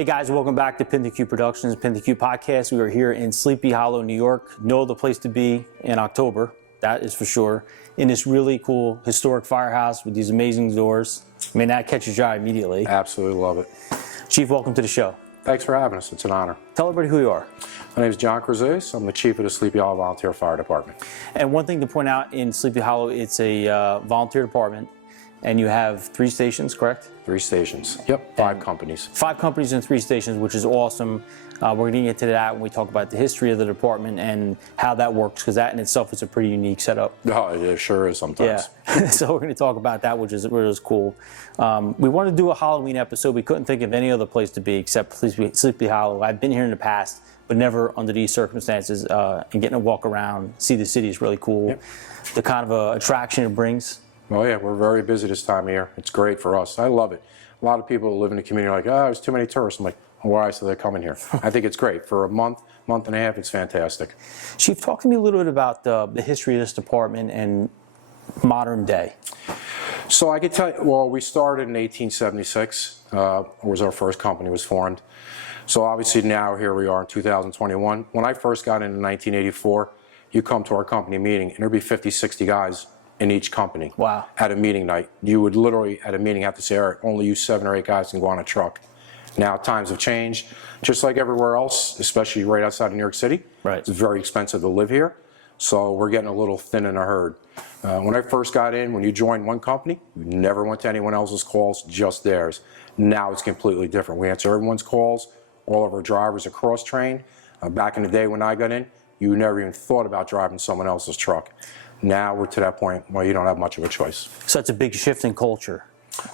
Hey guys, welcome back to PintheQ Productions, PintheQ Podcast. We are here in Sleepy Hollow, New York. No other place to be in October, that is for sure. In this really cool historic firehouse with these amazing doors. I mean, that catches your eye immediately. Absolutely love it. Chief, welcome to the show. Thanks for having us. It's an honor. Tell everybody who you are. My name is John Grajek. I'm the chief of the Sleepy Hollow Volunteer Fire Department. And one thing to point out in Sleepy Hollow, it's a volunteer department. And you have 3 stations, correct? 3 stations. Yep, 5 companies. 5 companies and 3 stations, which is awesome. We're going to get to that when we talk about the history of the department and how that works, because that in itself is a pretty unique setup. Oh, it sure is sometimes. Yeah, so we're going to talk about that, which is cool. We wanted to do a Halloween episode. We couldn't think of any other place to be except Sleepy Hollow. I've been here in the past, but never under these circumstances. And getting to walk around, see the city is really cool. Yep. The kind of attraction it brings. Oh yeah, we're very busy this time of year. It's great for us. I love it. A lot of people who live in the community are like, oh, there's too many tourists. I'm like, why? So they're coming here. I think it's great. For a month and a half, it's fantastic. Chief, talk to me a little bit about the history of this department and modern day. So I could tell you, well, we started in 1876. Was our first company was formed. So obviously now here we are in 2021. When I first got in 1984, you come to our company meeting and there'd be 50, 60 guys in each company. Wow. At a meeting night. You would literally at a meeting have to say, all right, only you 7 or 8 guys can go on a truck. Now times have changed, just like everywhere else, especially right outside of New York City. Right. It's very expensive to live here, so we're getting a little thin in the herd. When I first got in, when you joined one company, you never went to anyone else's calls, just theirs. Now it's completely different. We answer everyone's calls. All of our drivers are cross-trained. Back in the day when I got in, you never even thought about driving someone else's truck. Now we're to that point where you don't have much of a choice. So it's a big shift in culture.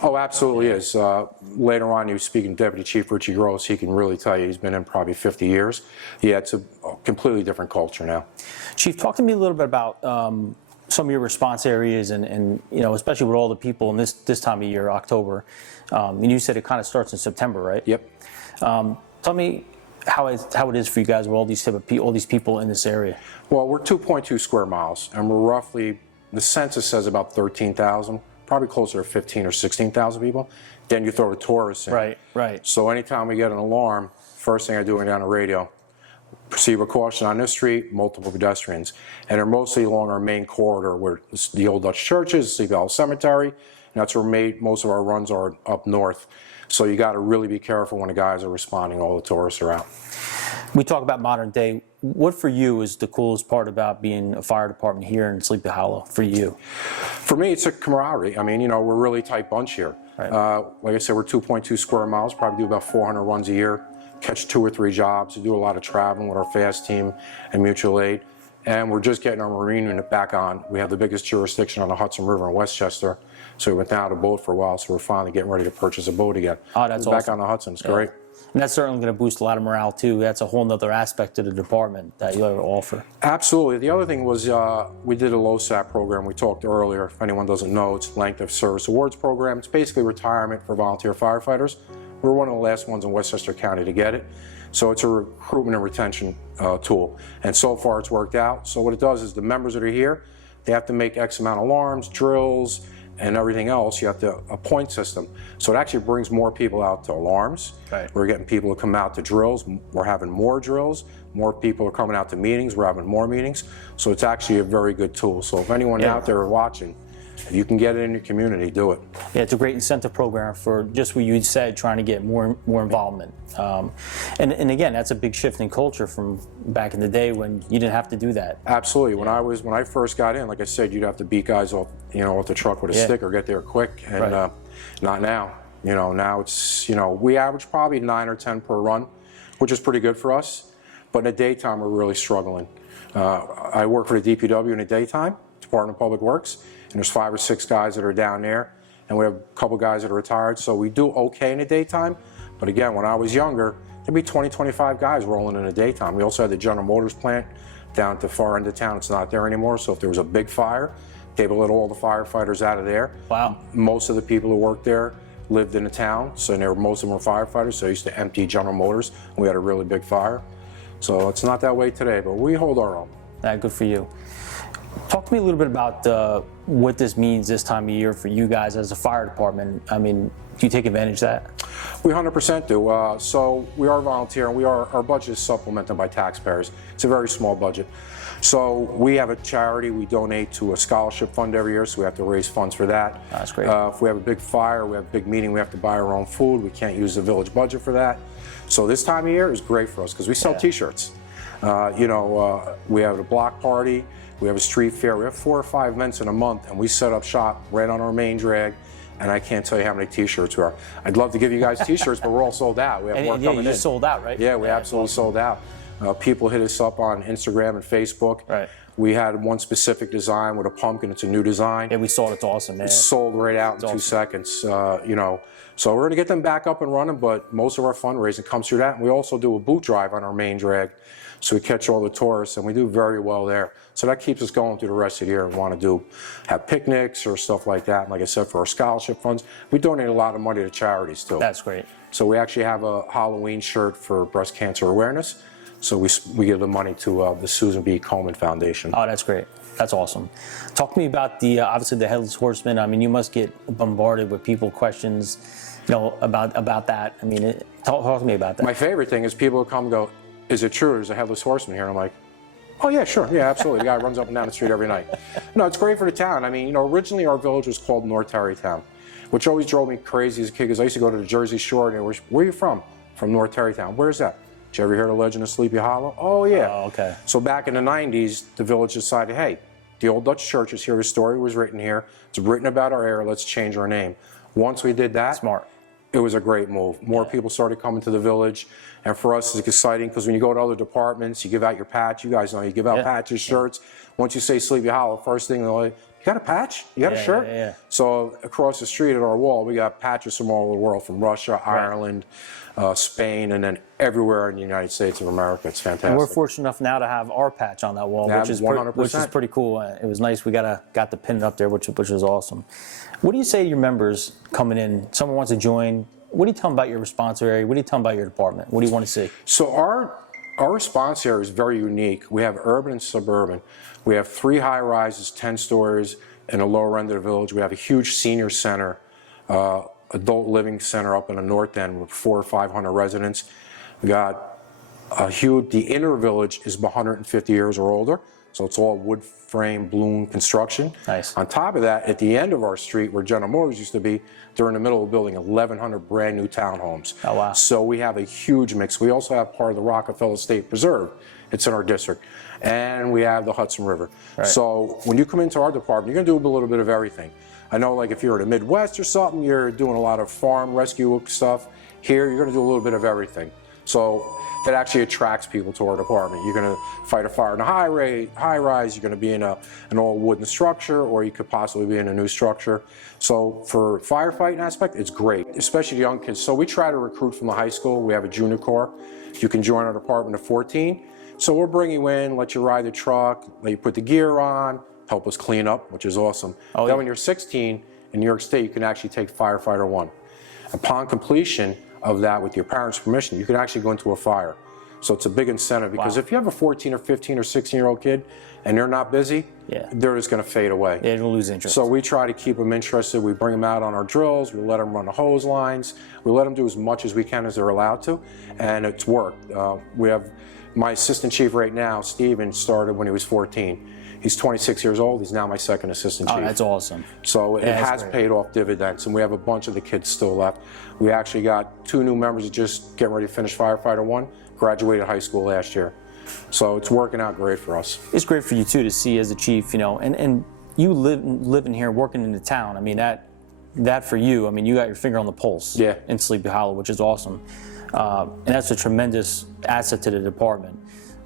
Oh, absolutely is. Later on, you were speaking to Deputy Chief Richie Gross. He can really tell you he's been in probably 50 years. Yeah, it's a completely different culture now. Chief, talk to me a little bit about some of your response areas and you know, especially with all the people in this time of year, October. And you said it kind of starts in September, right? Yep. Tell me how it is for you guys with all these people in this area. Well, we're 2.2 square miles, and we're roughly, the census says about 13,000, probably closer to 15 or 16,000 people. Then you throw the tourists in. Right, right. So anytime we get an alarm, first thing I do is on the radio, proceed with caution on this street, multiple pedestrians. And they're mostly along our main corridor where the old Dutch churches, Sleepy Hollow Cemetery, and that's where most of our runs are up north. So you got to really be careful when the guys are responding, all the tourists are out. We talk about modern day. What for you is the coolest part about being a fire department here in Sleepy Hollow for you? For me, it's a camaraderie. I mean, you know, we're a really tight bunch here. Right. Like I said, we're 2.2 square miles, probably do about 400 runs a year, catch 2 or 3 jobs. We do a lot of traveling with our FAST team and mutual aid. And we're just getting our marine unit back on. We have the biggest jurisdiction on the Hudson River in Westchester. So we went down a boat for a while, so we're finally getting ready to purchase a boat again. Oh, that's back awesome. on the Hudson, it's great. And that's certainly going to boost a lot of morale too. That's a whole nother aspect of the department that you offer. Absolutely. The other thing was we did a LOSAP program we talked earlier. If anyone doesn't know, it's Length of Service Awards program. It's basically retirement for volunteer firefighters. We're one of the last ones in Westchester County to get it. So it's a recruitment and retention tool. And so far it's worked out. So what it does is the members that are here, they have to make X amount of alarms, drills, and everything else. You have a point system. So it actually brings more people out to alarms. Right. We're getting people to come out to drills. We're having more drills. More people are coming out to meetings. We're having more meetings. So it's actually a very good tool. So if anyone out there watching, if you can get it in your community, do it. Yeah, it's a great incentive program for just what you said, trying to get more involvement. And again, that's a big shift in culture from back in the day when you didn't have to do that. Absolutely. Yeah. When I first got in, like I said, you'd have to beat guys off the truck with a stick or get there quick, and not now. You know, now it's, we average probably 9 or 10 per run, which is pretty good for us. But in the daytime, we're really struggling. I work for the DPW in the daytime, Department of Public Works. And there's 5 or 6 guys that are down there, and we have a couple guys that are retired, so we do okay in the daytime. But again, when I was younger, there'd be 20, 25 guys rolling in the daytime. We also had the General Motors plant down at the far end of town. It's not there anymore, so if there was a big fire, they would let all the firefighters out of there. Wow. Most of the people who worked there lived in the town, so most of them were firefighters, so I used to empty General Motors when we had a really big fire. So it's not that way today, but we hold our own. Good for you. Talk to me a little bit about what this means this time of year for you guys as a fire department. I mean, do you take advantage of that? We 100% do. So we are volunteer, and our budget is supplemented by taxpayers. It's a very small budget. So we have a charity. We donate to a scholarship fund every year, so we have to raise funds for that. That's great. If we have a big fire, we have a big meeting, we have to buy our own food. We can't use the village budget for that. So this time of year is great for us because we sell T-shirts. We have a block party. We have a street fair. We have 4 or 5 events in a month, and we set up shop right on our main drag. And I can't tell you how many T-shirts we are. I'd love to give you guys T-shirts, but we're all sold out. We have more coming in. You just sold out, right? Yeah, we absolutely sold out. People hit us up on Instagram and Facebook. Right. We had one specific design with a pumpkin. It's a new design. Yeah, we saw it. It's awesome, man. It sold right out in 2 seconds. So we're going to get them back up and running, but most of our fundraising comes through that. And we also do a boot drive on our main drag. So we catch all the tourists, and we do very well there. So that keeps us going through the rest of the year. And want to have picnics or stuff like that. And like I said, for our scholarship funds, we donate a lot of money to charities too. That's great. So we actually have a Halloween shirt for breast cancer awareness. So we give the money to the Susan B. Komen Foundation. Oh, that's great. That's awesome. Talk to me about obviously the Headless Horseman. I mean, you must get bombarded with questions, about that. I mean, talk to me about that. My favorite thing is people who come and go, "Is it true there's a Headless Horseman here?" And I'm like, "Oh yeah, sure, yeah, absolutely." The guy runs up and down the street every night. No, it's great for the town. I mean, originally our village was called North Tarrytown, which always drove me crazy as a kid because I used to go to the Jersey Shore and where are you from? From North Tarrytown. Where's that? Did you ever hear the legend of Sleepy Hollow? Oh yeah. Oh, okay. So back in the 90s, the village decided, hey, the old Dutch church is here. The story was written here. It's written about our area. Let's change our name. Once we did that, smart. It was a great move. More people started coming to the village, and for us it's exciting because when you go to other departments, you give out your patch. You guys know you give out patches, shirts. Once you say Sleepy Hollow, first thing they're like, "You got a patch? You got a shirt?" Yeah. So across the street at our wall, we got patches from all over the world, from Russia, Ireland, Spain, and then everywhere in the United States of America. It's fantastic. And we're fortunate enough now to have our patch on that wall, which is 100%. Pretty cool. It was nice. We got to pin it up there, which was awesome. What do you say to your members coming in? Someone wants to join. What do you tell them about your response area? What do you tell them about your department? What do you want to see? So our response area is very unique. We have urban and suburban. We have 3 high rises, 10 stories in the lower end of the village. We have a huge senior center, adult living center up in the north end with 400 or 500 residents. We got the inner village is 150 years or older. So it's all wood frame, bloom construction. Nice. On top of that, at the end of our street where General Motors used to be, they're in the middle of building 1,100 brand new townhomes. Oh, wow. So we have a huge mix. We also have part of the Rockefeller State Preserve. It's in our district. And we have the Hudson River. Right. So when you come into our department, you're going to do a little bit of everything. I know, like if you're in the Midwest or something, you're doing a lot of farm rescue stuff. Here, you're going to do a little bit of everything. So that actually attracts people to our department. You're going to fight a fire in a high rise, you're going to be in an old wooden structure, or you could possibly be in a new structure. So for firefighting aspect, it's great, especially the young kids. So we try to recruit from the high school. We have a junior corps. You can join our department at 14. So we'll bring you in, let you ride the truck, let you put the gear on, help us clean up, which is awesome. Then when you're 16, in New York State, you can actually take Firefighter 1. Upon completion of that, with your parents' permission, you can actually go into a fire. So it's a big incentive because if you have a 14 or 15 or 16-year-old kid and they're not busy, they're just going to fade away. They're going to lose interest. So we try to keep them interested. We bring them out on our drills. We let them run the hose lines. We let them do as much as we can as they're allowed to, and it's worked. We have my assistant chief right now, Steven, started when he was 14. He's 26 years old. He's now my second assistant chief. Oh, that's awesome. So it has paid off dividends, and we have a bunch of the kids still left. We actually got 2 new members that just getting ready to finish Firefighter 1, graduated high school last year. So it's working out great for us. It's great for you too to see as a chief, and you living here, working in the town. I mean that for you. I mean, you got your finger on the pulse. In Sleepy Hollow, which is awesome, and that's a tremendous asset to the department.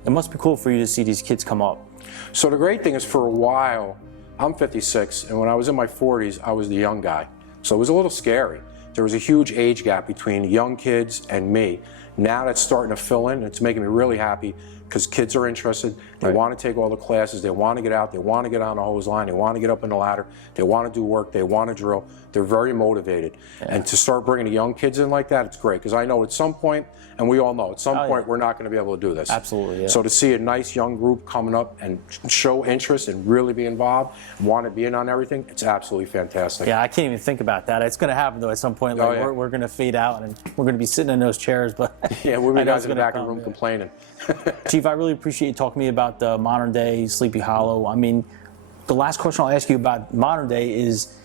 It must be cool for you to see these kids come up. So the great thing is, for a while, I'm 56, and when I was in my 40s, I was the young guy. So it was a little scary. There was a huge age gap between young kids and me. Now that's starting to fill in, and it's making me really happy because kids are interested. They want to take all the classes. They want to get out. They want to get on the hose line. They want to get up in the ladder. They want to do work. They want to drill. They're very motivated. And to start bringing the young kids in like that, it's great, because I know at some point, and we all know, at some point we're not going to be able to do this. Absolutely, yeah. So to see a nice young group coming up and show interest and really be involved, want to be in on everything, it's absolutely fantastic. Yeah, I can't even think about that. It's going to happen, though, at some point. Like, we're going to fade out, and we're going to be sitting in those chairs. But yeah, we'll be guys in the back of the room complaining. Chief, I really appreciate you talking to me about the modern day Sleepy Hollow. I mean, the last question I'll ask you about modern day is,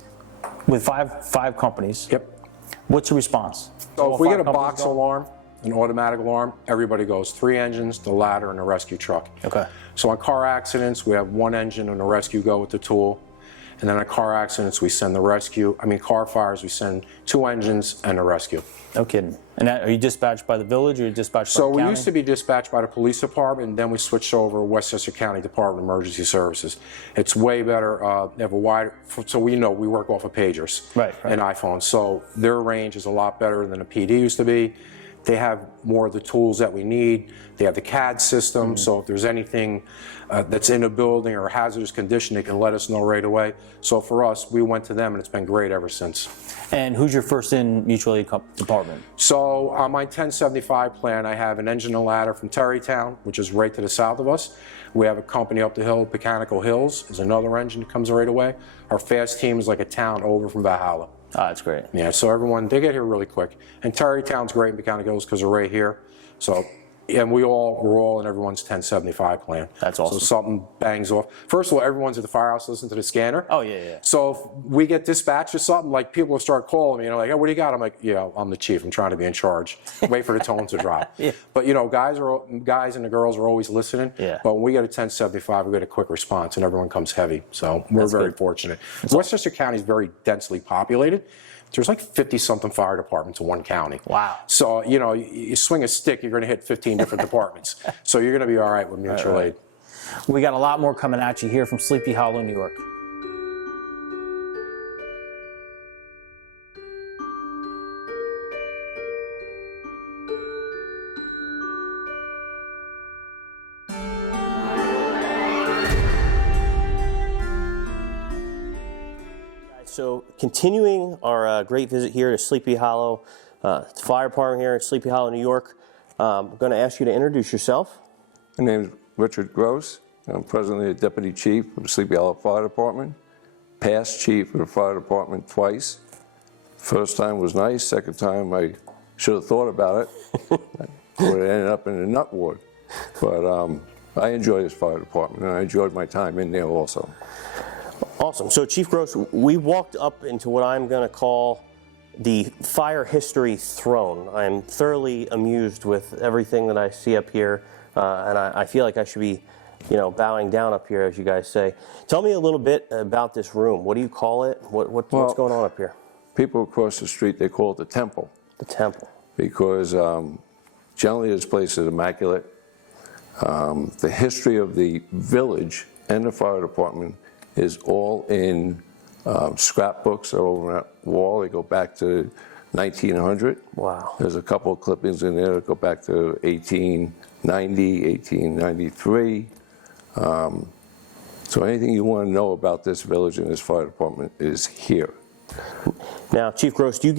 with five companies. Yep. What's the response? So if we get a box alarm, an automatic alarm, everybody goes. 3 engines, the ladder, and the rescue truck. Okay. So on car accidents, we have 1 engine and the rescue go with the tool. And then on car accidents, we send the rescue. Car fires, we send 2 engines and a rescue. No kidding. And are you dispatched by the village, or are you dispatched by the county? So we used to be dispatched by the police department, and then we switched over to Westchester County Department of Emergency Services. It's way better. They have a wider, so we work off of pagers and iPhones. So their range is a lot better than a PD used to be. They have more of the tools that we need. They have the CAD system, so if there's anything that's in a building or a hazardous condition, they can let us know right away. So for us, we went to them, and it's been great ever since. And who's your first in mutual aid department? So on my 1075 plan, I have an engine and ladder from Terrytown, which is right to the south of us. We have a company up the hill, Mechanical Hills, is another engine that comes right away. Our fast team is like a town over from Valhalla. Ah, that's great. Yeah, so everyone, they get here really quick. And Terrytown's great in Mechanical Hills because they're right here. So, and we're all in everyone's 1075 plan. That's awesome. So something bangs off. First of all, everyone's at the firehouse listening to the scanner. Oh, yeah. So if we get dispatched or something, like people will start calling me, like, hey, what do you got? I'm like, yeah, I'm the chief. I'm trying to be in charge. Wait for the tone to drop. Yeah. But guys and the girls are always listening. Yeah. But when we get a 1075, we get a quick response, and everyone comes heavy. So we're very fortunate. Westchester County is very densely populated. There's like 50-something fire departments in one county. Wow. So, you swing a stick, you're going to hit 15 different departments. So you're going to be all right with mutual aid. We got a lot more coming at you here from Sleepy Hollow, New York. So continuing our great visit here to Sleepy Hollow, Fire Department here at Sleepy Hollow, New York. I'm going to ask you to introduce yourself. My name is Richard Gross. I'm presently a Deputy Chief of the Sleepy Hollow Fire Department. Past Chief of the Fire Department twice. First time was nice. Second time I should have thought about it. Would have ended up in a nut ward. But I enjoy this fire department, and I enjoyed my time in there also. Awesome. So Chief Gross, we walked up into what I'm going to call the fire history throne. I'm thoroughly amused with everything that I see up here, and I feel like I should be, bowing down up here, as you guys say. Tell me a little bit about this room. What do you call it? What's going on up here? People across the street, they call it the temple. The temple. Because generally this place is immaculate. The history of the village and the fire department is all in scrapbooks over that wall. They go back to 1900. Wow. There's a couple of clippings in there that go back to 1890, 1893. So anything you want to know about this village and this fire department is here. Now, Chief Gross, do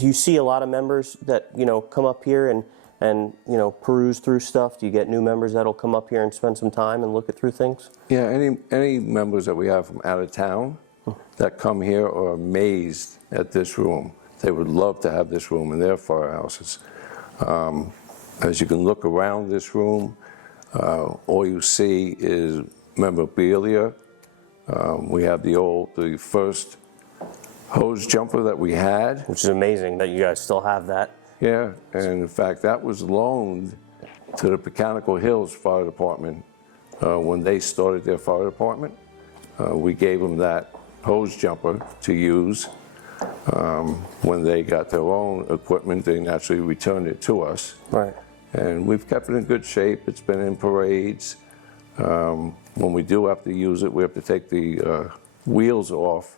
you see a lot of members that come up here and peruse through stuff? Do you get new members that'll come up here and spend some time and look through things? Yeah, any members that we have from out of town that come here are amazed at this room. They would love to have this room in their firehouses. As you can look around this room, all you see is memorabilia. We have the first hose jumper that we had. Which is amazing that you guys still have that. Yeah, and in fact, that was loaned to the Mechanical Hills Fire Department when they started their fire department. We gave them that hose jumper to use. When they got their own equipment, they naturally returned it to us. Right. And we've kept it in good shape. It's been in parades. When we do have to use it, we have to take the wheels off,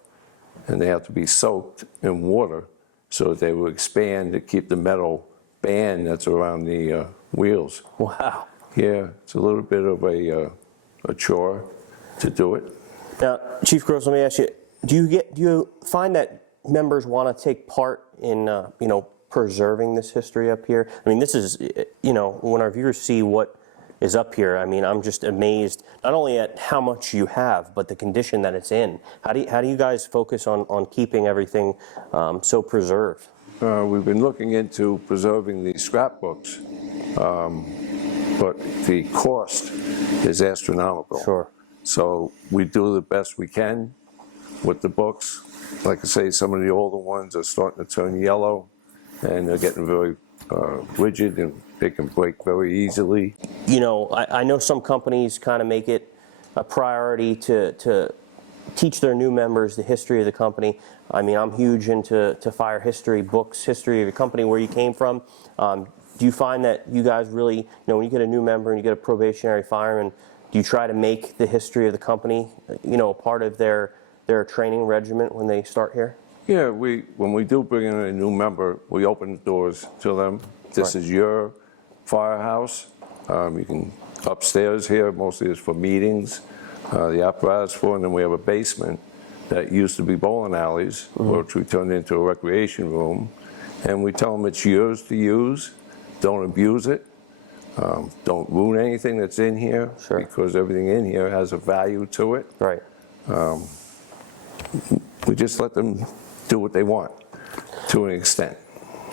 and they have to be soaked in water so that they will expand to keep the metal band that's around the wheels. Wow. Yeah, it's a little bit of a chore to do it. Now, Chief Gross, let me ask you: do you find that members want to take part in preserving this history up here? I mean, this is when our viewers see what is up here, I mean, I'm just amazed not only at how much you have, but the condition that it's in. How do you guys focus on keeping everything so preserved? We've been looking into preserving these scrapbooks, but the cost is astronomical. Sure. So we do the best we can with the books. Like I say, some of the older ones are starting to turn yellow, and they're getting very rigid, and they can break very easily. I know some companies kind of make it a priority to teach their new members the history of the company. I mean, I'm huge into fire history books, history of the company, where you came from. Do you find that you guys really, when you get a new member and you get a probationary fireman, do you try to make the history of the company, a part of their training regiment when they start here? Yeah, when we do bring in a new member, we open the doors to them. This is your firehouse. You can upstairs here, mostly is for meetings, the apparatus for, and then we have a basement that used to be bowling alleys, which we turned into a recreation room. And we tell them it's yours to use. Don't abuse it. Don't ruin anything that's in here, because everything in here has a value to it. Right. We just let them do what they want to an extent.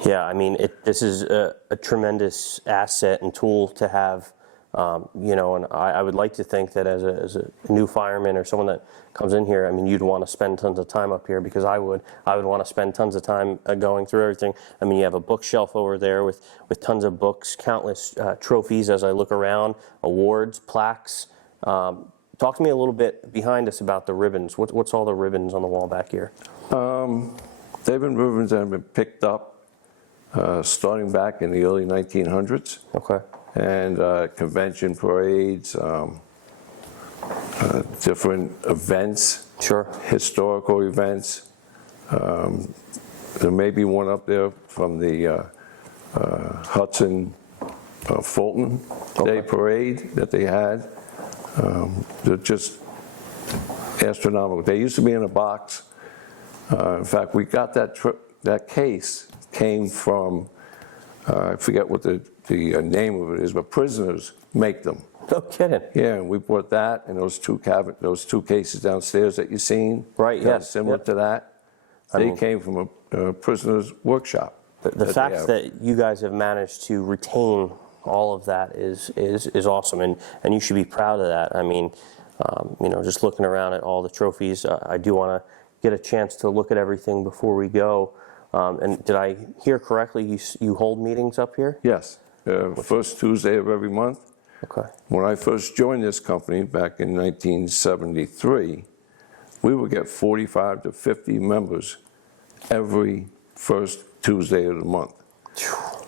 Yeah, I mean, this is a tremendous asset and tool to have, and I would like to think that as a new fireman or someone that comes in here, I mean, you'd want to spend tons of time up here, because I would want to spend tons of time going through everything. I mean, you have a bookshelf over there with tons of books, countless trophies as I look around, awards, plaques. Talk to me a little bit behind us about the ribbons. What's all the ribbons on the wall back here? They've been ribbons that have been picked up starting back in the early 1900s. Okay. And convention parades, different events, historical events. There may be one up there from the Hudson Fulton Day Parade that they had. They're just astronomical. They used to be in a box. In fact, we got that case came from, I forget what the name of it is, but prisoners make them. No kidding. Yeah, and we bought that and those two cases downstairs that you've seen. Right, yes. Similar to that. They came from a prisoner's workshop. The fact that you guys have managed to retain all of that is awesome, and you should be proud of that. I mean, just looking around at all the trophies, I do want to get a chance to look at everything before we go. And did I hear correctly, you hold meetings up here? Yes, first Tuesday of every month. Okay. When I first joined this company back in 1973, we would get 45 to 50 members every first Tuesday of the month.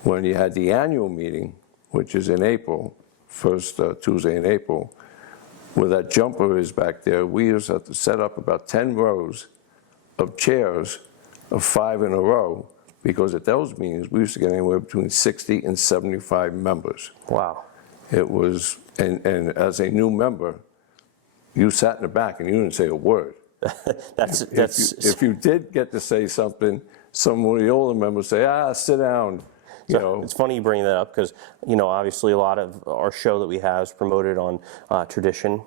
When you had the annual meeting, which is in April, first Tuesday in April, where that jumper is back there, we used to have to set up about 10 rows of chairs of 5 in a row, because at those meetings we used to get anywhere between 60 and 75 members. Wow. It was, and as a new member, you sat in the back and you didn't say a word. If you did get to say something, some of the older members say, sit down. It's funny you bring that up, because obviously a lot of our show that we have is promoted on tradition,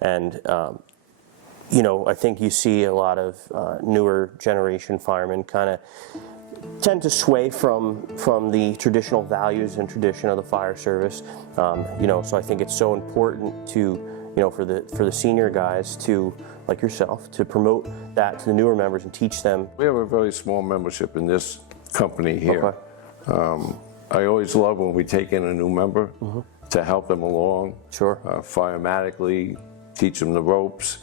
and I think you see a lot of newer generation firemen kind of tend to sway from the traditional values and tradition of the fire service. So I think it's so important to for the senior guys to, like yourself, to promote that to the newer members and teach them. We have a very small membership in this company here. Okay. I always love when we take in a new member to help them along. Sure. Firematically, teach them the ropes,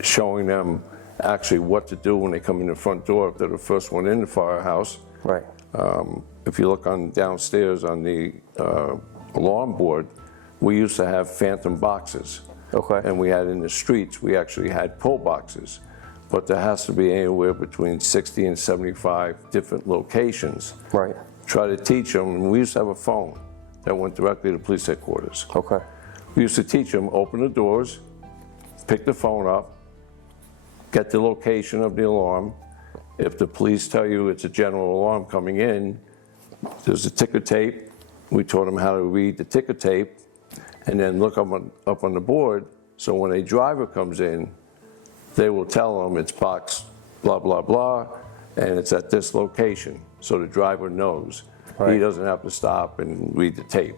showing them actually what to do when they come in the front door if they're the first one in the firehouse. Right. If you look on downstairs on the alarm board, we used to have phantom boxes. Okay. And we had in the streets, we actually had pull boxes. But there has to be anywhere between 60 and 75 different locations. Right. Try to teach them, and we used to have a phone. that went directly to police headquarters. Okay. We used to teach them, open the doors, pick the phone up, get the location of the alarm. If the police tell you it's a general alarm coming in, there's a ticker tape. We taught them how to read the ticker tape and then look up on the board, so when a driver comes in, they will tell them it's box blah, blah, blah, and it's at this location, so the driver knows. Right. He doesn't have to stop and read the tape.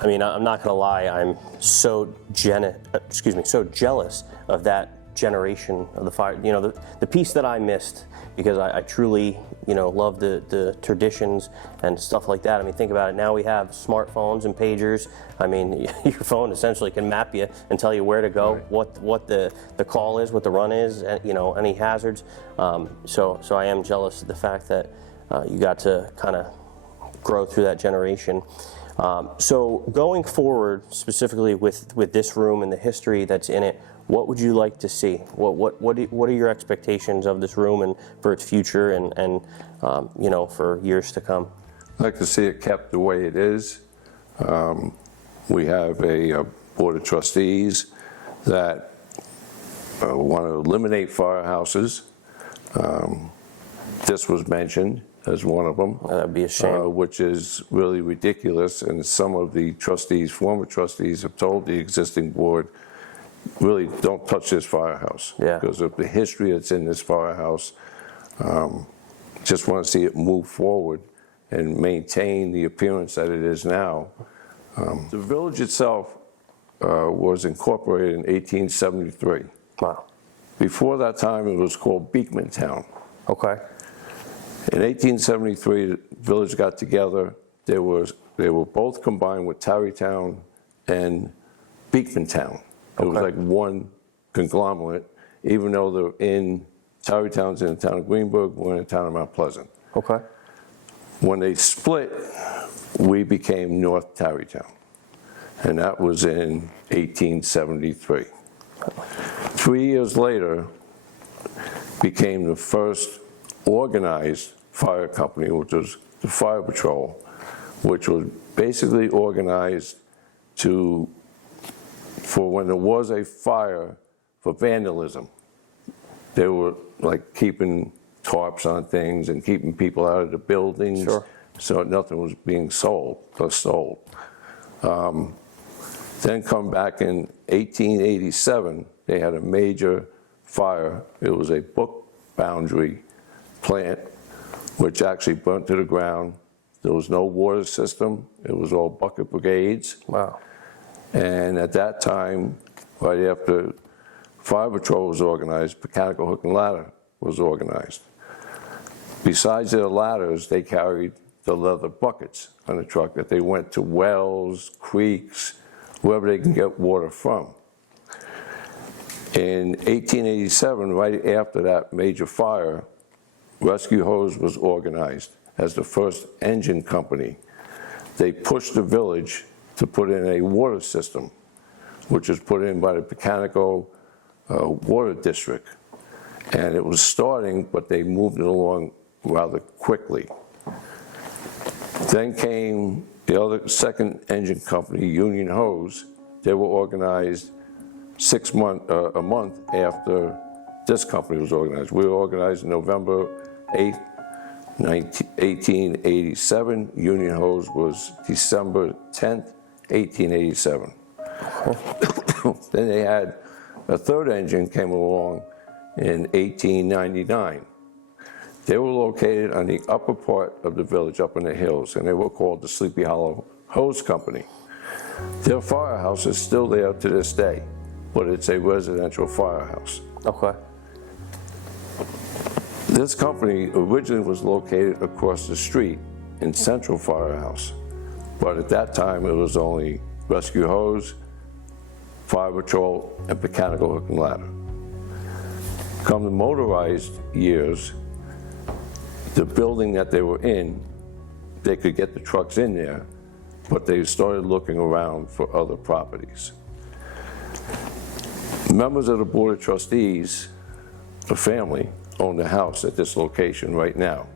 I mean, I'm not gonna lie, I'm so jealous of that generation of the fire, you know, the piece that I missed, because I truly, you know, love the traditions and stuff like that. I mean, think about it, now we have smartphones and pagers. I mean, your phone essentially can map you and tell you where to go, right, what the call is, what the run is, and, you know, any hazards. So I am jealous of the fact that you got to kind of grow through that generation. So going forward, specifically with this room and the history that's in it, what would you like to see? What are your expectations of this room and for its future and you know, for years to come? I'd like to see it kept the way it is. We have a board of trustees that want to eliminate firehouses. This was mentioned as one of them. That'd be a shame. Which is really ridiculous, and some of the trustees, former trustees, have told the existing board, really don't touch this firehouse. Yeah. Because of the history that's in this firehouse. Just want to see it move forward and maintain the appearance that it is now. The village itself was incorporated in 1873. Wow. Before that time, it was called Beekman Town. Okay. In 1873, the village got together. They were both combined with Tarrytown and Beekman Town. It was like one conglomerate, even though they're in, Tarrytown's in the town of Greenberg, we're in the town of Mount Pleasant. Okay. When they split, we became North Tarrytown, and that was in 1873. 3 years later, became the first organized fire company, which was the Fire Patrol, which was basically organized for when there was a fire for vandalism. They were like keeping tarps on things and keeping people out of the buildings. Sure. So nothing was being sold or sold. Then come back in 1887, they had a major fire. It was a book boundary plant, which actually burnt to the ground. There was no water system. It was all bucket brigades. Wow. And at that time, right after Fire Patrol was organized, Mechanical Hook and Ladder was organized. Besides their ladders, they carried the leather buckets on the truck that they went to wells, creeks, wherever they can get water from. In 1887, right after that major fire, Rescue Hose was organized as the first engine company. They pushed the village to put in a water system, which was put in by the Mechanical Water District. And it was starting, but they moved it along rather quickly. Then came the other second engine company, Union Hose. They were organized a month after this company was organized. We were organized November 8th, 1887. Union Hose was December 10th, 1887. Then they had a third engine came along in 1899. They were located on the upper part of the village, up in the hills, and they were called the Sleepy Hollow Hose Company. Their firehouse is still there to this day, but it's a residential firehouse. Okay. This company originally was located across the street in Central Firehouse, but at that time it was only Rescue Hose, Fire Patrol, and Mechanical Hook and Ladder. Come the motorized years, the building that they were in, they could get the trucks in there, but they started looking around for other properties. Members of the Board of Trustees, the family, owned a house at this location right now.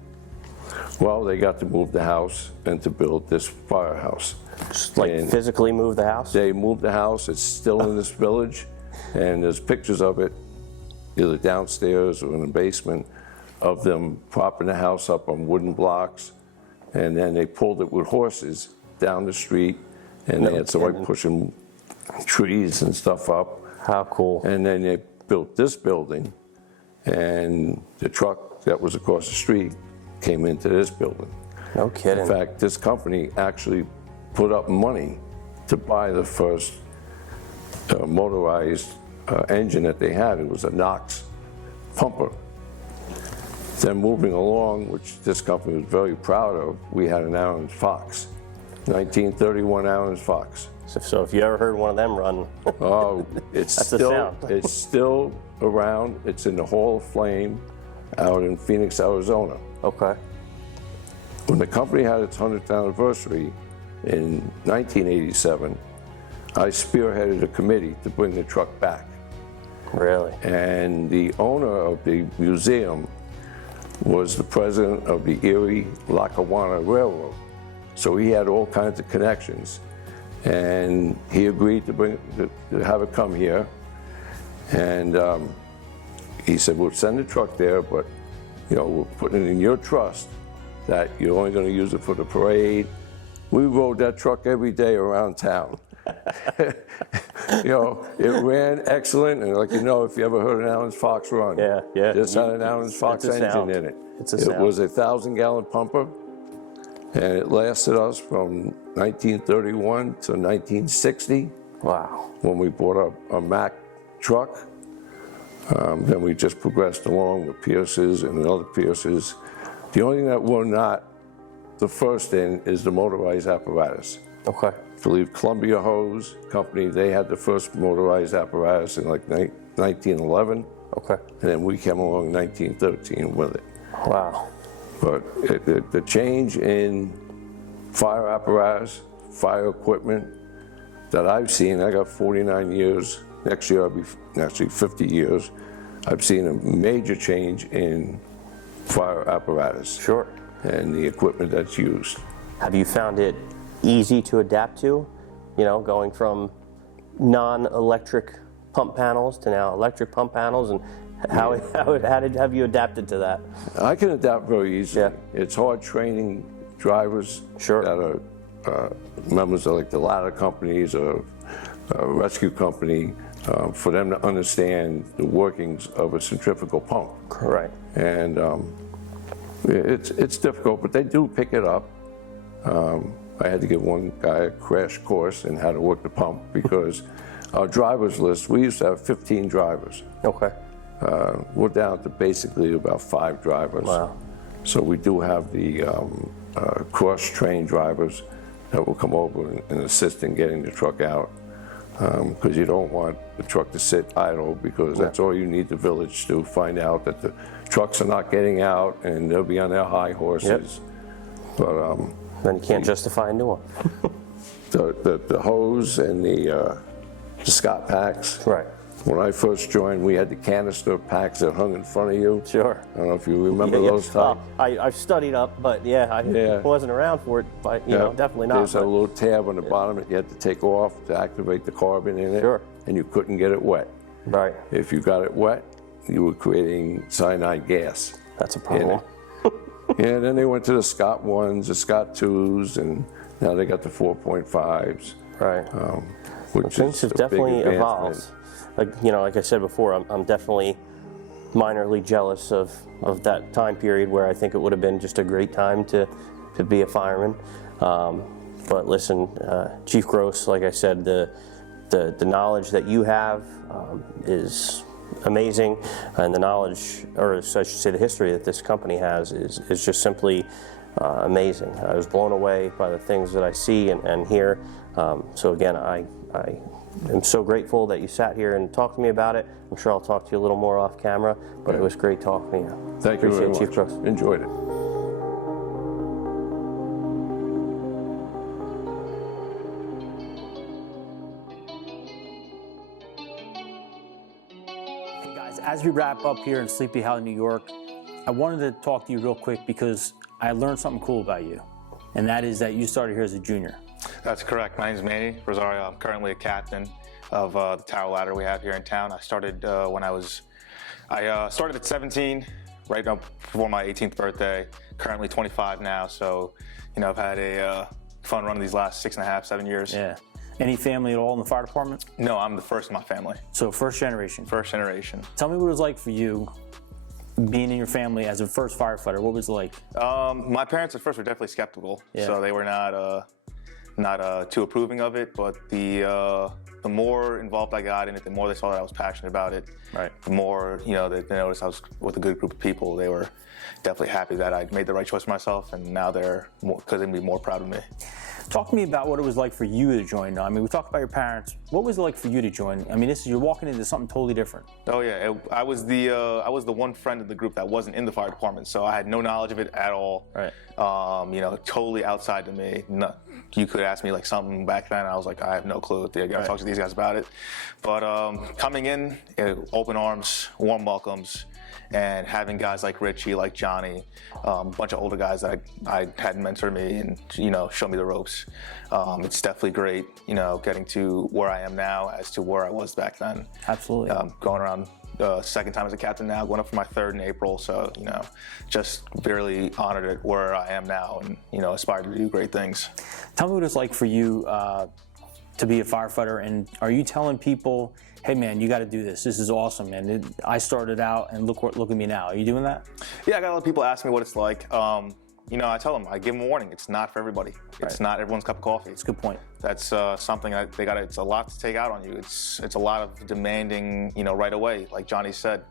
Well, they got to move the house and to build this firehouse. Just like And physically move the house? they moved the house. It's still in this village, and there's pictures of it, either downstairs or in the basement, of them propping the house up on wooden blocks, and then they pulled it with horses down the street, and they had somebody pushing trees and stuff up. How cool. And then they built this building, and the truck that was across the street came into this building. No kidding. In fact, this company actually put up money to buy the first motorized engine that they had. It was a Knox pumper. Then moving along, which this company was very proud of, we had an Allen's Fox, 1931 Allen's Fox. So if you ever heard one of them run, Oh, it's That's the still sound. it's still around. It's in the Hall of Fame out in Phoenix, Arizona. okay. When the company had its 100th anniversary in 1987, I spearheaded a committee to bring the truck back. Really? And the owner of the museum was the president of the Erie-Lackawanna Railroad. So he had all kinds of connections. And he agreed to have it come here. And he said, we'll send the truck there, but we're putting it in your trust that you're only going to use it for the parade. We rode that truck every day around town. It ran excellent, and if you ever heard an Allen's Fox run, Yeah. this had an Allen's Fox it's a engine sound. in it. It's a It sound. was a 1,000-gallon pumper, and it lasted us from 1931 to 1960 Wow. when we bought a Mack truck. Then we just progressed along with Pierces and other Pierces. The only thing that we're not the first in is the motorized apparatus. Okay. I believe Columbia Hose Company, they had the first motorized apparatus in 1911, Okay. and then we came along in 1913 with it. Wow. But the change in fire apparatus, fire equipment that I've seen, I got 49 years, next year I'll be actually 50 years, I've seen a major change in fire apparatus. Sure. And the equipment that's used. Have you found it easy to adapt to? Going from non-electric pump panels to now electric pump panels, and how have you adapted to that? I can adapt very easily. Yeah. It's hard training drivers Sure. that are members of the ladder companies or a rescue company for them to understand the workings of a centrifugal pump. Right. And it's difficult, but they do pick it up. I had to give one guy a crash course in how to work the pump because our drivers list, we used to have 15 drivers. Okay. We're down to basically about 5 drivers. Wow. So we do have the cross-trained drivers that will come over and assist in getting the truck out. Because you don't want the truck to sit idle, because that's all you need the village to find out that the trucks are not getting out and they'll be on their high horses. But Then you can't justify a new one. the hose and the Scott packs. Right. When I first joined, we had the canister packs that hung in front of you. Sure. I don't know if you remember those type. I've studied up, but I wasn't around for it. But definitely not. There's a but- little tab on the bottom that you had to take off to activate the carbon in it. Sure. And you couldn't get it wet. Right. If you got it wet, you were creating cyanide gas. That's a problem. Yeah, then they went to the Scott 1s, the Scott 2s, and now they got the 4.5s. Right. Which Things is have a big definitely advancement. evolved. Like I said before, I'm definitely minorly jealous of that time period where I think it would have been just a great time to be a fireman. But listen, Chief Gross, like I said, the knowledge that you have is amazing, and the knowledge, or I should say the history that this company has is just simply amazing. I was blown away by the things that I see and hear. So again, I am so grateful that you sat here and talked to me about it. I'm sure I'll talk to you a little more off camera, but it was great talking to you. Thank you very much. Chief Gross. Enjoyed it. Hey guys, as we wrap up here in Sleepy Hollow, New York, I wanted to talk to you real quick because I learned something cool about you, and that is that you started here as a junior. That's correct. My name is Manny Rosario. I'm currently a captain of the tower ladder we have here in town. I started when I started at 17, right before my 18th birthday. Currently 25 now, so I've had a fun run these last 6.5, 7 years. Yeah. Any family at all in the fire department? No, I'm the first in my family. So first generation. First generation. Tell me what it was like for you being in your family as a first firefighter. What was it like? My parents at first were definitely skeptical, Yeah. so they were not too approving of it. But the more involved I got in it, the more they saw that I was passionate about it. Right. The more they noticed I was with a good group of people. They were definitely happy that I made the right choice for myself, and now they're couldn't be more proud of me. Talk to me about what it was like for you to join. I mean, we talked about your parents. What was it like for you to join? I mean, you're walking into something totally different. Oh yeah, I was the one friend in the group that wasn't in the fire department, so I had no knowledge of it at all. Right. Totally outside to me. No, you could ask me like something back then, I was like, I have no clue. I gotta talk to these guys about it. But coming in, open arms, warm welcomes, and having guys like Richie, like Johnny, a bunch of older guys that I had mentored me and show me the ropes. It's definitely great, getting to where I am now as to where I was back then. Absolutely. Going around second time as a captain now, going up for my third in April. So just really honored at where I am now, and aspire to do great things. Tell me what it's like for you to be a firefighter, and are you telling people, hey man, you got to do this. This is awesome, man. I started out, and look at me now. Are you doing that? Yeah, I got a lot of people ask me what it's like. I tell them, I give them a warning. It's not for everybody. It's not everyone's cup of coffee. That's a good point. That's something that they got. It's a lot to take out on you. It's a lot of demanding, right away. Like Johnny said,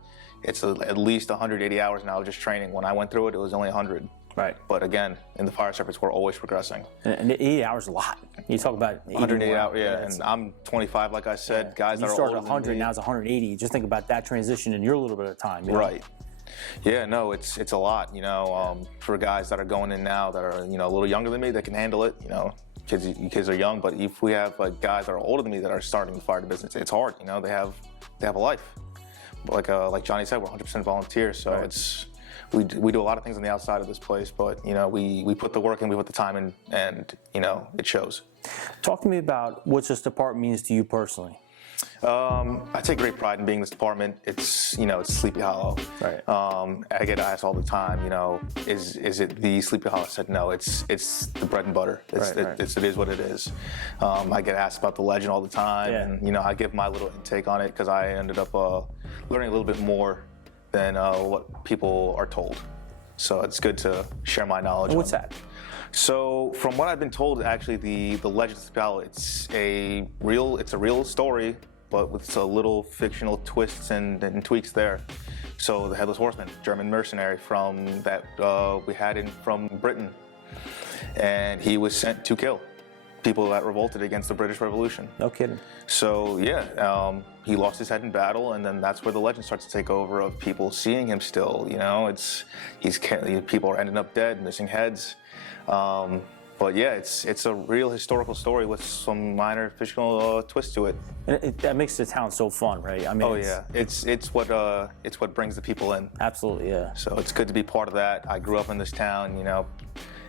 it's at least 180 hours now of just training. When I went through it, it was only 100. Right. But again, in the fire service, we're always progressing. And 80 hours is a lot. You talk about 180 hours, yeah. And I'm 25, like I said. Guys that are older than me. You started 100, now it's 180. Just think about that transition in your little bit of time. Right. Yeah, no, it's a lot, for guys that are going in now that are, a little younger than me, that can handle it, kids are young, but if we have like guys that are older than me that are starting the fire business, it's hard, they have a life. Like Johnny said, we're 100% volunteers, so we do a lot of things on the outside of this place, but we put the work in, we put the time in, and it shows. Talk to me about what this department means to you personally. I take great pride in being in this department. It's it's Sleepy Hollow. Right. I get asked all the time, is it the Sleepy Hollow? I said no. It's the bread and butter. It is what it is. I get asked about the legend all the time, and I give my little intake on it because I ended up learning a little bit more than what people are told. So it's good to share my knowledge. And what's that? So from what I've been told, actually the legend of Sleepy Hollow, it's a real story, but with a little fictional twists and tweaks there. So the Headless Horseman, German mercenary from that we had from Britain, and he was sent to kill people that revolted against the British Revolution. No kidding. So yeah, he lost his head in battle, and then that's where the legend starts to take over of people seeing him still. People are ending up dead, missing heads. But yeah, it's a real historical story with some minor fictional twist to it. And that makes the town so fun, right? I mean, it's what brings the people in. Absolutely, yeah. So it's good to be part of that. I grew up in this town,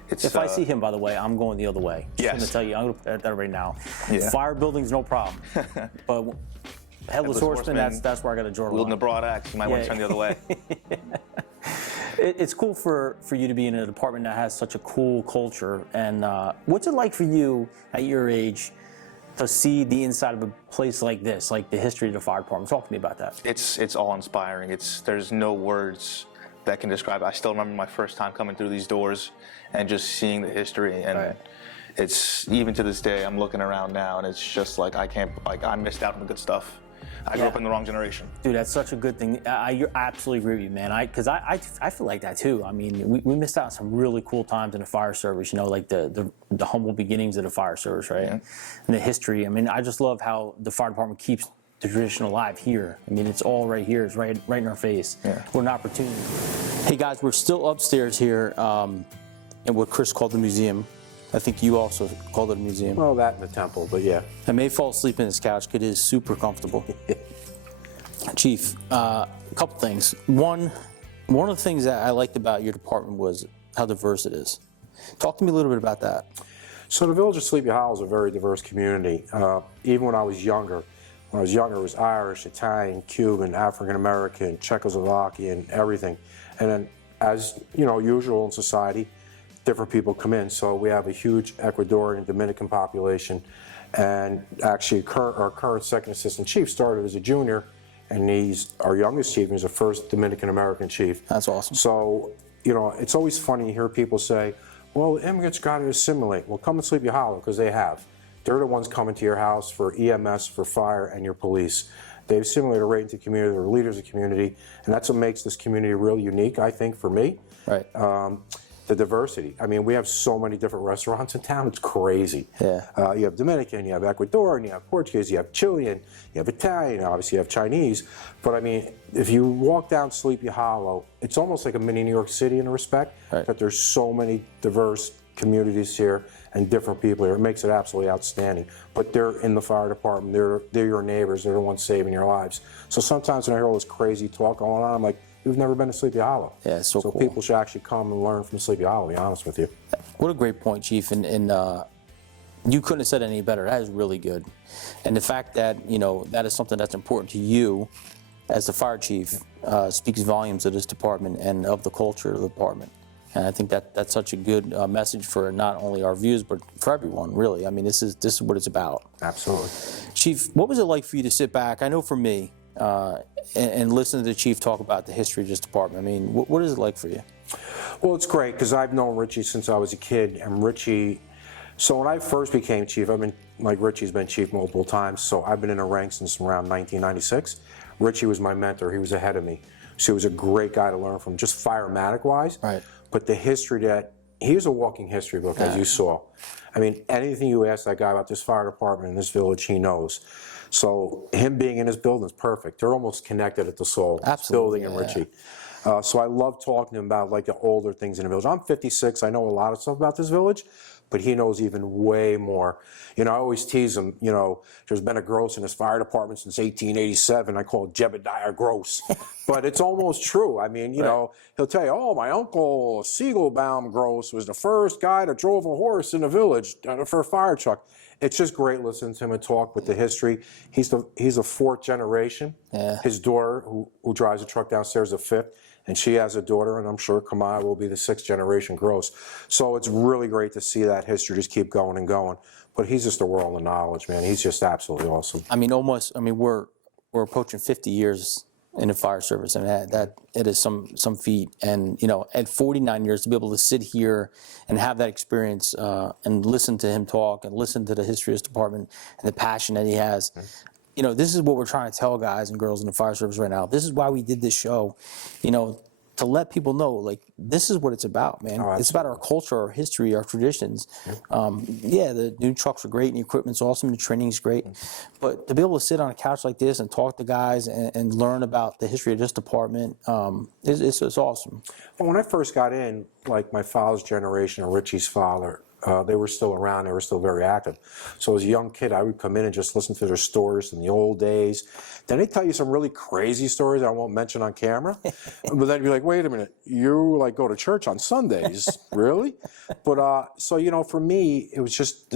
If I see him, by the way, I'm going the other way. Yes. I'm going to tell you, I'm going to put that right now. Yeah. Fire buildings, no problem. But Headless Horseman, that's where I got to draw the line. Wielding a broad axe, you might want to turn the other way. It's cool for you to be in a department that has such a cool culture. And what's it like for you at your age to see the inside of a place like this, like the history of the fire department? Talk to me about that. It's awe-inspiring. There's no words that can describe it. I still remember my first time coming through these doors and just seeing the history. And it's, even to this day, I'm looking around now and it's just like I missed out on the good stuff. I grew up in the wrong generation. Dude, that's such a good thing. I absolutely agree with you, man. Because I feel like that too. I mean, we missed out on some really cool times in the fire service. Like the humble beginnings of the fire service, right? Yeah. And the history. I mean, I just love how the fire department keeps the tradition alive here. I mean, it's all right here. It's right in our face. Yeah. What an opportunity. Hey guys, we're still upstairs here in what Chris called the museum. I think you also called it a museum. Well, that and the temple, but yeah. I may fall asleep in this couch because it is super comfortable. Chief, a couple things. One of the things that I liked about your department was how diverse it is. Talk to me a little bit about that. So the village of Sleepy Hollow is a very diverse community. Even when I was younger, it was Irish, Italian, Cuban, African American, Czechoslovakian, everything. And then, as you know, usual in society, different people come in. So we have a huge Ecuadorian, Dominican population, and actually our current second assistant chief started as a junior, and he's our youngest chief. He's the first Dominican American chief. That's awesome. So, you know, it's always funny to hear people say, well, immigrants got to assimilate. Well, come to Sleepy Hollow, because they have. They're the ones coming to your house for EMS, for fire, and your police. They've assimilated right into the community. They're leaders of the community, and that's what makes this community really unique, I think, for me. Right. The diversity. I mean, we have so many different restaurants in town, it's crazy. Yeah. You have Dominican, you have Ecuadorian, you have Portuguese, you have Chilean, you have Italian, obviously you have Chinese. But I mean, if you walk down Sleepy Hollow, it's almost like a mini New York City in a respect, Right. that there's so many diverse communities here and different people here. It makes it absolutely outstanding. But they're in the fire department, they're your neighbors, they're the ones saving your lives. So sometimes when I hear all this crazy talk going on, I'm like, you've never been to Sleepy Hollow. Yeah, it's so cool. People should actually come and learn from Sleepy Hollow, to be honest with you. What a great point, Chief. And you couldn't have said it any better. That is really good. And the fact that, you know, that is something that's important to you as the fire chief speaks volumes of this department and of the culture of the department. And I think that's such a good message for not only our viewers, but for everyone, really. I mean, this is what it's about. Absolutely. Chief, what was it like for you to sit back? I know for me, and listen to the chief talk about the history of this department. I mean, what is it like for you? Well, it's great because I've known Richie since I was a kid, and Richie. So when I first became chief, I've been like Richie's been chief multiple times. So I've been in the ranks since around 1996. Richie was my mentor. He was ahead of me. So he was a great guy to learn from, just firematic-wise. Right. But the history that he is a walking history book, as you saw. I mean, anything you ask that guy about this fire department in this village, he knows. So him being in his building is perfect. They're almost connected at the soul. Absolutely, Building and Richie. So I love talking to him about like the older things in the village. I'm 56. I know a lot of stuff about this village, but he knows even way more. You know, I always tease him, you know, there's been a Gross in his fire department since 1887. I call it Jebediah Gross. But it's almost true. I mean, you know, he'll tell you, oh, my uncle Siegelbaum Gross was the first guy that drove a horse in the village for a fire truck. It's just great listening to him and talk with the history. He's a fourth generation. Yeah. His daughter, who drives a truck downstairs, is a fifth. And she has a daughter, and I'm sure Kamai will be the sixth generation Gross. So it's really great to see that history just keep going and going. But he's just a world of knowledge, man. He's just absolutely awesome. I mean, we're approaching 50 years in the fire service, and that it is some feat. And you know, at 49 years, to be able to sit here and have that experience and listen to him talk and listen to the history of this department and the passion that he has. You know, this is what we're trying to tell guys and girls in the fire service right now. This is why we did this show, you know, to let people know, like, this is what it's about, man. It's about our culture, our history, our traditions. Yeah, the new trucks are great and the equipment's awesome, the training's great. But to be able to sit on a couch like this and talk to guys and learn about the history of this department, it's awesome. Well, when I first got in, like my father's generation or Richie's father, they were still around, they were still very active. So as a young kid, I would come in and just listen to their stories from the old days. Then they tell you some really crazy stories I won't mention on camera. But then you're like, wait a minute, you like go to church on Sundays, really? But so, you know, for me, it was just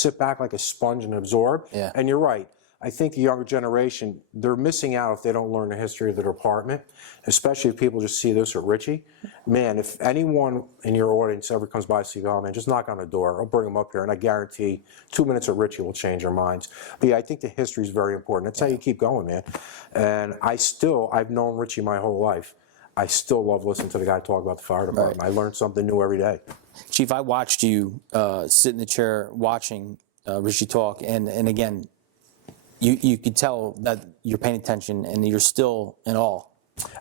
sit back like a sponge and absorb. Yeah. And you're right. I think the younger generation, they're missing out if they don't learn the history of the department, especially if people just see this at Richie. Man, if anyone in your audience ever comes by and says, oh man, just knock on the door, I'll bring them up here, and I guarantee 2 minutes at Richie will change their minds. But yeah, I think the history is very important. That's how you keep going, man. And I've known Richie my whole life. I still love listening to the guy talk about the fire department. I learn something new every day. Chief, I watched you sit in the chair watching Richie talk, and again, you could tell that you're paying attention and you're still in awe.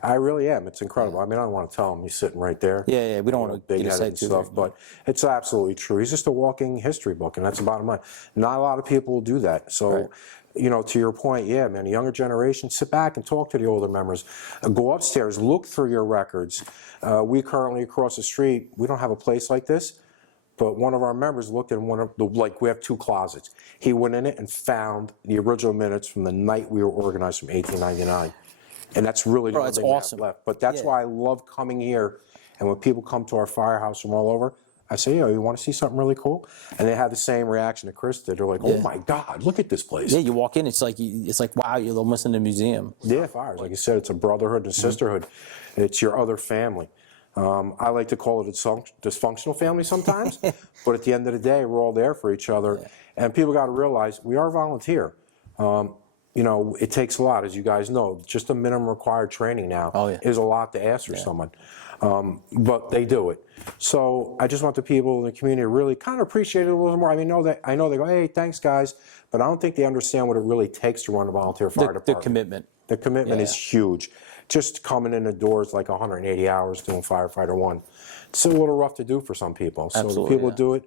I really am. It's incredible. I mean, I don't want to tell him he's sitting right there. Yeah, we don't want to big get headed and stuff, but it's absolutely true. He's just a walking history book, and that's the bottom line. Not a lot of people will do that. So, you know, to your point, yeah, man, the younger generation, sit back and talk to the older members. Go upstairs, look through your records. We currently across the street, we don't have a place like this. But one of our members looked in one of the, like, we have 2 closets. He went in it and found the original minutes from the night we were organized from 1899. And that's really the only thing we have left. But that's why I love coming here. And when people come to our firehouse from all over, I say, you want to see something really cool? And they had the same reaction that Chris did. They're like, oh my God, look at this place. Yeah, you walk in, it's like wow, you're almost in a museum. Yeah, fires. Like you said, it's a brotherhood and sisterhood. It's your other family. I like to call it a dysfunctional family sometimes, but at the end of the day, we're all there for each other. Yeah. And people got to realize we are volunteer. It takes a lot, as you guys know. Just the minimum required training now is a lot to ask for someone. But they do it. So I just want the people in the community to really kind of appreciate it a little more. I mean, I know they go, hey, thanks, guys, but I don't think they understand what it really takes to run a volunteer fire department. The commitment. The commitment is huge. Just coming in the doors like 180 hours doing firefighter one. It's a little rough to do for some people. So the people who do it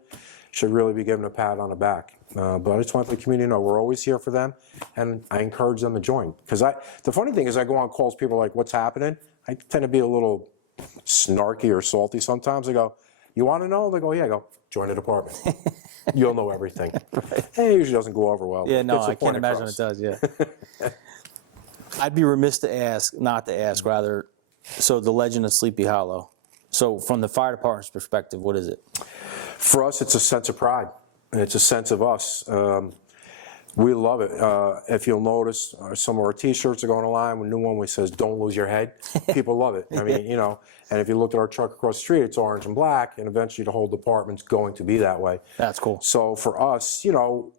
should really be given a pat on the back. But I just want the community to know we're always here for them, and I encourage them to join. Because the funny thing is I go on calls, people are like, what's happening? I tend to be a little snarky or salty sometimes. I go, you want to know? They go, yeah. I go, join the department. You'll know everything. Right. It usually doesn't go over well. Yeah, no, I can't imagine it does, yeah. I'd be remiss not to ask, rather, so the legend of Sleepy Hollow. So from the fire department's perspective, what is it? For us, it's a sense of pride. It's a sense of us. We love it. If you'll notice, some of our T-shirts are going online. A new one which says, don't lose your head. People love it. I mean, and if you look at our truck across the street, it's orange and black, and eventually the whole department's going to be that way. That's cool. So for us,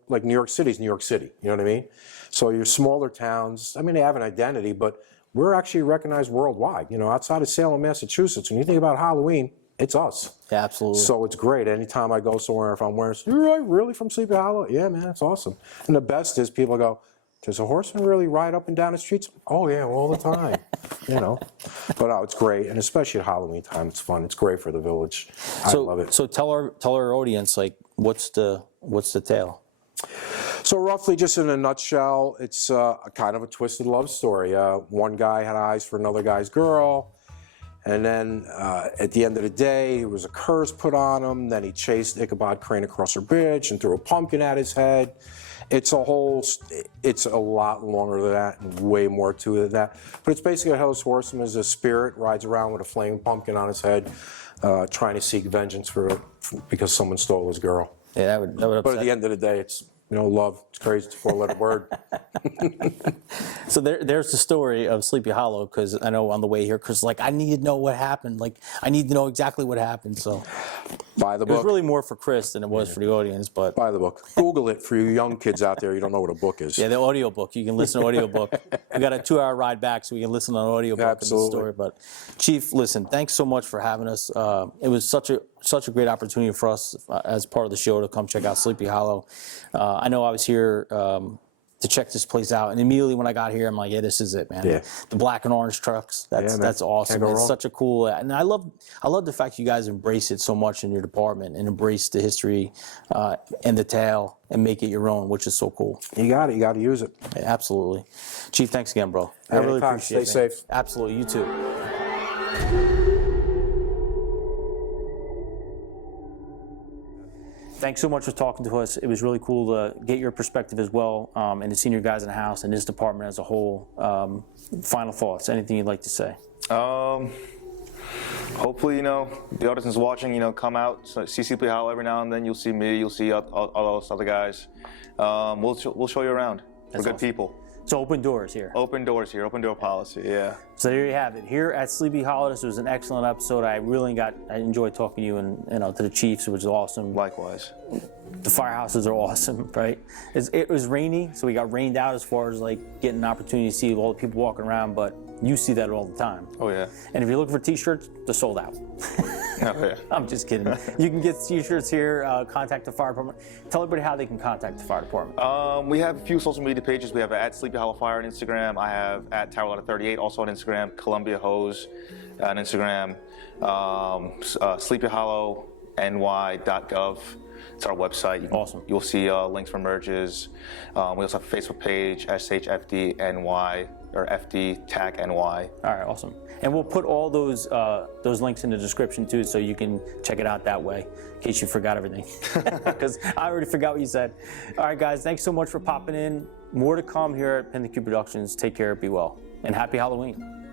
like New York City's New York City, you know what I mean? So your smaller towns, I mean, they have an identity, but we're actually recognized worldwide. Outside of Salem, Massachusetts, when you think about Halloween, it's us. Yeah, absolutely. So it's great. Anytime I go somewhere, if I'm wearing, you're really from Sleepy Hollow? Yeah, man, it's awesome. And the best is people go, does a horseman really ride up and down the streets? Oh, yeah, all the time. But it's great. And especially at Halloween time, it's fun. It's great for the village. I love it. So tell our audience, like, what's the tale? So roughly, just in a nutshell, it's kind of a twisted love story. One guy had eyes for another guy's girl. And then at the end of the day, there was a curse put on him. Then he chased Ichabod Crane across her bridge and threw a pumpkin at his head. It's a lot longer than that and way more to it than that. But it's basically a Headless Horseman as a spirit rides around with a flaming pumpkin on his head, trying to seek vengeance because someone stole his girl. Yeah, that would upset. But at the end of the day, it's love. It's crazy. It's a 4-letter word. So there's the story of Sleepy Hollow, because I know on the way here, Chris, I need to know what happened. I need to know exactly what happened. So buy the book. It was really more for Chris than it was for the audience. But buy the book. Google it for you young kids out there. You don't know what a book is. Yeah, the audio book. You can listen to audio book. We got a 2-hour ride back, so we can listen on audio book. Absolutely. In the story. But Chief, listen, thanks so much for having us. It was such a great opportunity for us as part of the show to come check out Sleepy Hollow. I know I was here to check this place out, and immediately when I got here, I'm like, yeah, this is it, man. Yeah. The black and orange trucks, that's awesome. It's such a cool, and I love the fact you guys embrace it so much in your department and embrace the history and the tale and make it your own, which is so cool. You got to use it. Yeah, absolutely. Chief, thanks again, bro. I really appreciate it. Stay safe. Absolutely, you too. Thanks so much for talking to us. It was really cool to get your perspective as well, and the senior guys in the house and this department as a whole. Final thoughts, anything you'd like to say? Hopefully, the audience is watching, come out, see Sleepy Hollow every now and then. You'll see me, you'll see all those other guys. We'll show you around. We're good people. So open doors here. Open doors here, open door policy, yeah. So there you have it. Here at Sleepy Hollow, this was an excellent episode. I enjoyed talking to you and to the Chiefs, which was awesome. Likewise. The firehouses are awesome, right? It was rainy, so we got rained out as far as getting an opportunity to see all the people walking around, but you see that all the time. Oh yeah. And if you're looking for t-shirts, they're sold out. Oh, yeah. I'm just kidding. You can get t-shirts here, contact the fire department. Tell everybody how they can contact the fire department. We have a few social media pages. We have at Sleepy Hollow Fire on Instagram. I have at Tower38 also on Instagram. Columbia Hose on Instagram. SleepyHollowNY.gov. It's our website. Awesome. You'll see links for merges. We also have a Facebook page, SHFDNY or FD TAC NY. All right, awesome. And we'll put all those links in the description too, so you can check it out that way, in case you forgot everything. Because I already forgot what you said. All right, guys, thanks so much for popping in. More to come here at PintheQ Productions. Take care, be well, and happy Halloween.